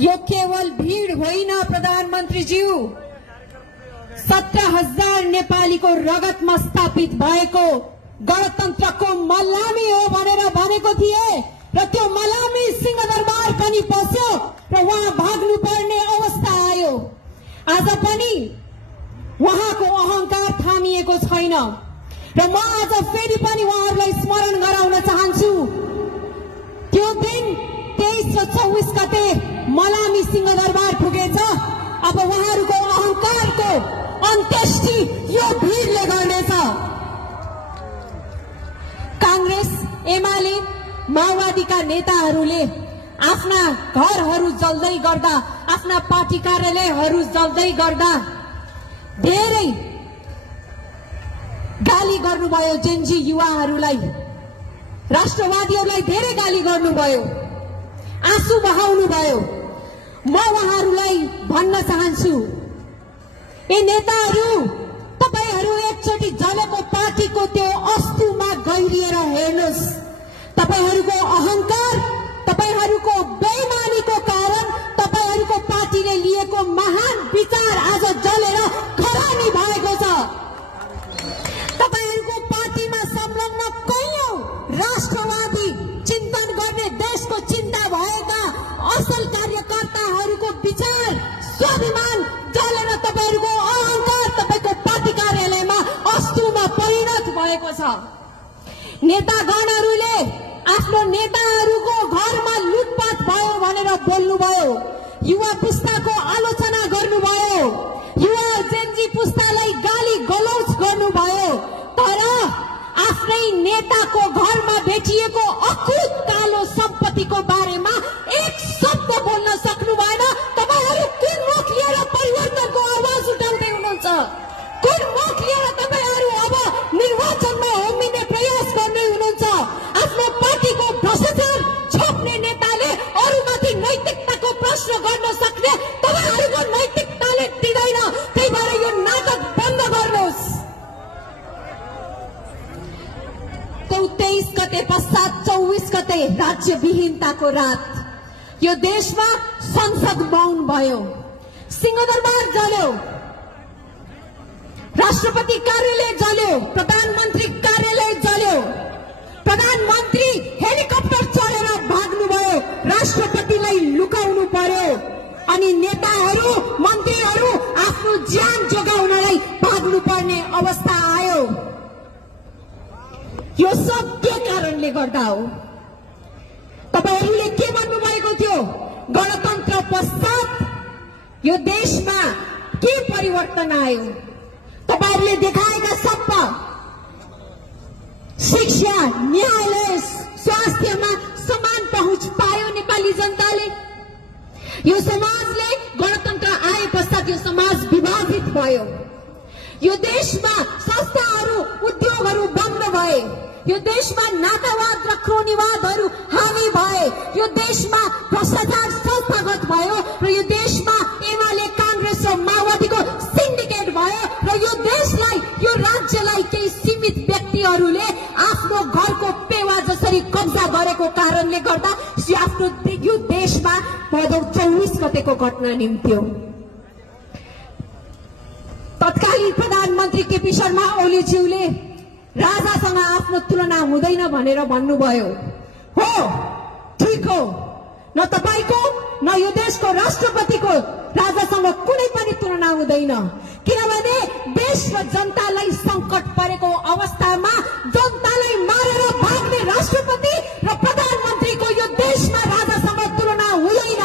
यो केवल भीड़ होइन प्रधानमन्त्रीज्यू, 17,000 नेपालीको रगतमा स्थापित भएको गणतन्त्रको मलामी हो भनेर भनेको थिए र त्यो मलामी सिंहदरबार पनि पस्यो र उहाँ भाग्नु पर्ने अवस्था आयो। आज पनि उहाँको अहंकार थामिएको छैन र म आज फेरि पनि उहाँहरूलाई स्मरण गराउन चाहन्छु। त्यो दिन 23 र 24 गते मलामी सिंहदरबार पुगेछ। अब उहाँहरूको अहंकारको अन्त्येष्टि यो भीड़ले गर्नेछ। कांग्रेस, एमाले, माओवादीका नेताहरूले आफ्ना घरहरू जल्दै गर्दा, आफ्ना पार्टी कार्यालयहरू जल्दै गर्दा धेरै गाली गर्नुभयो। जेनजी युवाहरूलाई, राष्ट्रवादीहरूलाई धेरै गाली गर्नुभयो, आँसु बहाउनुभयो। म उहाँहरूलाई भन्न चाहन्छु, ए नेताहरू, तपाईहरू एकचोटि जलेको पार्टीको त्यो अस्तुमा गहिरिएर हेर्नुहोस्। तपाईहरूको अहंकार, तपाईहरूको बेइमानीको कारण तपाईहरूको पार्टीले लिएको महान विचार आज जलेर खरानी भएको छ। तपाईहरूको पार्टीमा संलग्न कैयौं राष्ट्रवादी चिन्तन गर्ने, देशको चिन्ता भएका असल कार्यकर्ताहरूको विचार, स्वाभिमान जलेर तपाईहरूको अहंकार तपाईको पार्टी कार्यालयमा अस्तुमा परिणत भएको छ। नेतागणहरूले आफ्नो नेताहरूको घरमा लुटपाट भयो भनेर बोल्नुभयो, युवा पुस्ताको आलोचना गर्नुभयो, युवा जेनजी पुस्तालाई गाली गलौज गर्नुभयो, तर आफ्नै नेताको घरमा भेटिएको अखुत कालो सम्पत्तिको बारेमा एक शब्द बोल्न सक्नु भएन। तपाईहरू कुन मुख लिएर परिवर्तनको आवाज उठाउँदै हुनुहुन्छ? कुन मुख लिएर तपाईहरू अब निर्वाचनमा होमिने प्रयास गर्दै हुनुहुन्छ? आफ्नो पार्टीको भ्रष्टाचार छोप्ने नेताले अरूमाथि नैतिकताको प्रश्न गर्न सक्ने तपाईहरूको नैतिकताले दिँदैन। त्यही भएर यो नाटक बन्द गर्नुहोस्। 23 गते पश्चात 24 गते राज्यविहीनताको रात यो देशमा संसद मौन भयो, सिंहदरबार जल्यो, राष्ट्रपति कार्यालय जल्यो, प्रधानमन्त्री कार्यालय जल्यो, प्रधानमन्त्री हेलिकप्टर चढेर भाग्नुभयो, राष्ट्रपतिलाई लुकाउनु पर्यो अनि नेताहरू, मन्त्रीहरू आफ्नो ज्यान जोगाउनलाई भाग्नु पर्ने अवस्था आयो। यो सब के कारणले गर्दा हो? तपाईहरूले के भन्नुभएको थियो? गणतन्त्र पश्चात यो देशमा के परिवर्तन आयो? तपाईहरूले देखाएका सपना, शिक्षा, न्यायालय, स्वास्थ्यमा समान पहुँच पायो नेपाली जनताले। यो समाजले गणतन्त्र आए पश्चात यो समाज विभाजित भयो। यो देशमा संस्थाहरू, उद्योगहरू बन्द भए। यो देशमा नातावाद र क्रोनीवादहरू हावी भए। यो देशमा भ्रष्टाचार संस्थागत भयो र यो देशमा एमाले, कांग्रेस र माओवादीको सिन्डिकेट भयो र यो देशलाई, यो राज्यलाई केही सीमित व्यक्तिहरूले आफ्नो घरको पेवा जसरी कब्जा गरेको कारणले गर्दा आफ्नो यो देशमा भदौ 24 गतेको घटना निम्त्यो। तत्कालीन प्रधानमन्त्री केपी शर्मा ओलीज्यूले राजासँग आफ्नो तुलना हुँदैन भनेर भन्नुभयो। हो, ठीक हो, न तपाईको न यो देशको राष्ट्रपतिको राजासँग कुनै पनि तुलना हुँदैन। किनभने देश र जनतालाई संकट परेको अवस्थामा जनतालाई मारेर भाग्ने राष्ट्रपति र प्रधानमन्त्रीको यो देशमा राजासँग तुलना हुँदैन।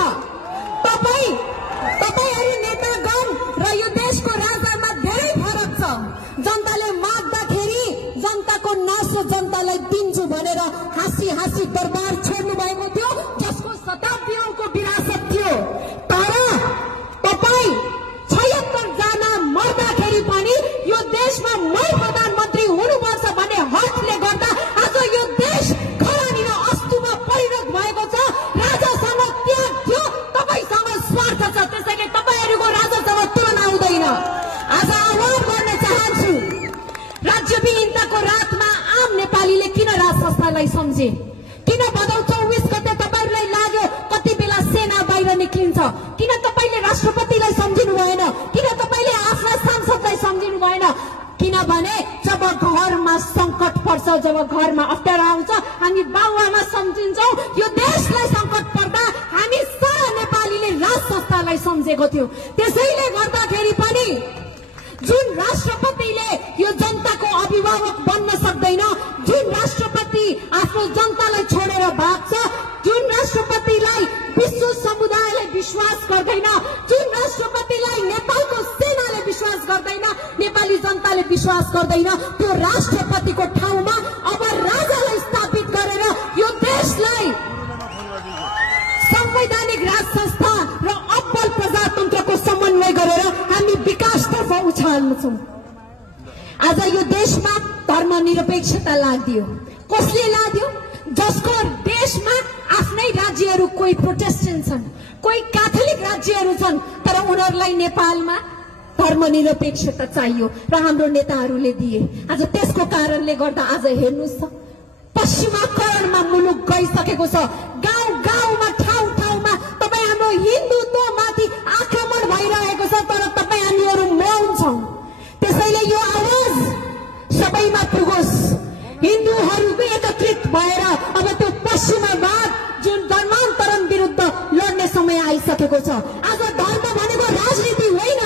तपाईहरू नेतागण र यो देशको राजामा धेरै फरक छ। जनताले माग्दाखेरि जनताको नासो जनतालाई दिन्छु भनेर हाँसी हाँसी दरबार छोड्नु भएको थियो, जसको शताब्दीको विरासत थियो। तर तपाईँ 76 जना मर्दाखेरि पनि यो देशमा मै प्रधानमन्त्री हुनुपर्छ भन्ने हकले किन तपाईले राष्ट्रपतिलाई सम्झिनु भएन? किन तपाईले आफ्ना सांसदलाई सम्झिनु भएन? किनभने जब घरमा संकट पर्छ, जब घरमा अप्ठ्यारो आउँछ, हामी बाबुआमा सम्झिन्छौँ। यो देशलाई संकट पर्दा हामी सारा नेपालीले राज संस्थालाई सम्झेको थियौँ। त्यसैले गर्दाखेरि पनि जुन राष्ट्रपतिले यो जनताको अभिभावक बन्न सक्दैन, जुन राष्ट्रपति आफ्नो जनतालाई छोडेर भाग्छ, जुन राष्ट्रपतिलाई विश्व समुदायले विश्वास गर्दैन, जुन राष्ट्रपतिलाई नेपालको सेनाले विश्वास गर्दैन, नेपाली जनताले विश्वास गर्दैन, त्यो राष्ट्रपतिको ठाउँमा अब राजालाई स्थापित गरेर यो देशलाई संवैधानिक राज संस्था र अब्बल प्रजातन्त्रको समन्वय गरेर हामी विकासतर्फ उछाल्छौँ। आज यो देशमा धर्मनिरपेक्षता लाग्दियो। कसले लाग्यो? जसको देशमा आफ्नै राज्यहरू कोही प्रोटेस्टेन्ट छन्, कोही क्याथोलिक राज्यहरू छन्, तर उनीहरूलाई नेपालमा धर्मनिरपेक्षता चाहियो र हाम्रो नेताहरूले दिए। आज त्यसको कारणले गर्दा आज हेर्नुस् त पश्चिमाकरणमा मुलुक गइसकेको छ। गाउँ गाउँमा ठाउँ ठाउँमा तपाईँ हाम्रो हिन्दुत्वमाथि आक्रमण भइरहेको छ, तर तपाईँ हामीहरू मौन छौँ। त्यसैले यो आवाज सबैमा पुगोस्। हिन्दूहरू एकत्रित भएर अब त्यो पश्चिमावाद जुन धर्मान्तरण विरुद्ध लड्ने समय आइसकेको छ। आज धर्म भनेको राजनीति होइन,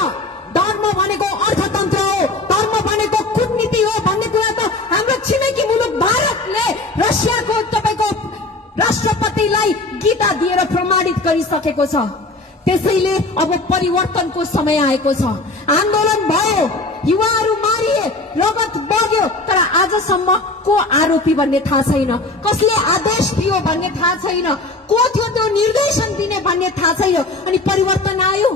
धर्म भनेको अर्थतन्त्र हो, धर्म भनेको कूटनीति हो भन्ने कुरा त हाम्रो छिमेकी मुलुक भारतले रसियाको तपाईको राष्ट्रपतिलाई गीता दिएर प्रमाणित गरिसकेको छ। त्यसैले अब परिवर्तनको समय आएको छ। आन्दोलन भयो, युवाहरू मारिए, रगत बग्यो, तर आजसम्म को आरोपी भन्ने थाहा छैन, कसले आदेश दियो भन्ने थाहा छैन, को थियो त्यो निर्देशन दिने भन्ने थाहा छैन। अनि परिवर्तन आयो।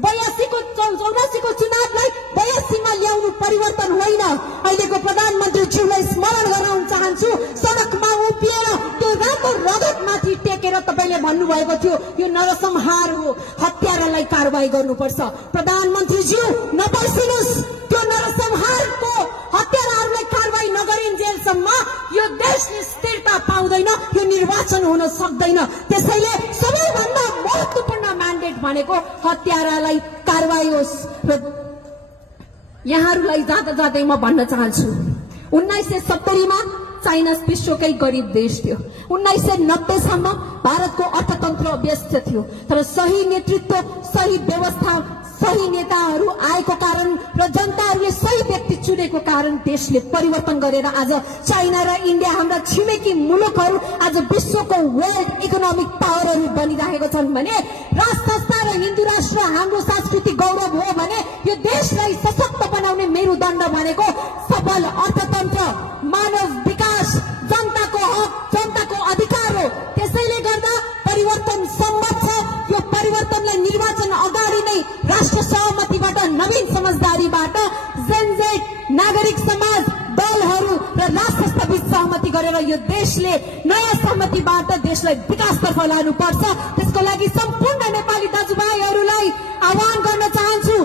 84को चुनावलाई 82मा ल्याउनु परिवर्तन होइन। अहिलेको प्रधानमन्त्रीज्यूलाई स्मरण गराउन चाहन्छु, सडकमा उभिएर त्यो राम्रो रगतमाथि टेकेर तपाईँले भन्नुभएको थियो यो नरसंहार हो, हत्यारालाई कारवाही गर्नुपर्छ। प्रधानमन्त्रीज्यू नपर्सिनुहोस्, त्यो नरसंहारको हत्याराहरूलाई कारवाही नगरिन्जेलसम्म यो देशले स्थिरता पाउँदैन, यो निर्वाचन हुन सक्दैन। त्यसैले सबैभन्दा महत्त्वपूर्ण म्यान्डेट भनेको हत्यारालाई कारवाही होस्। र यहाँहरूलाई जाँदा जाँदै म भन्न चाहन्छु 1970मा चाइना विश्वकै गरिब देश थियो। 1990सम्म भारतको अर्थतन्त्र व्यस्त थियो, तर सही नेतृत्व, सही व्यवस्था, सही नेताहरू आएको कारण र जनताहरूले सही व्यक्ति चुनेको कारण देशले परिवर्तन गरेर आज चाइना र इन्डिया हाम्रा छिमेकी मुलुकहरू आज विश्वको वर्ल्ड इकोनोमिक पावरहरू बनिरहेको छन्। भने राष्ट्र र हिन्दू राष्ट्र हाम्रो सांस्कृतिक गौरव हो भने यो देशलाई सशक्त बनाउने मेरुदण्ड भनेको सबल अर्थतन्त्र, मानव विकास, जनताको हक, जनताको अधिकार हो। त्यसैले गर्दा परिवर्तन सम्भव छ। यो परिवर्तनलाई निर्वाचन अगाडि नै राष्ट्र सहमतिबाट, नवीन समझदारीबाट जनजेट, नागरिक समाज, दलहरू र राष्ट्रस्थ बीच सहमति गरेर यो देशले नयाँ सहमतिबाट देशलाई विकासतर्फ लानुपर्छ। त्यसको लागि सम्पूर्ण नेपाली दाजुभाइहरूलाई आह्वान गर्न चाहन्छु,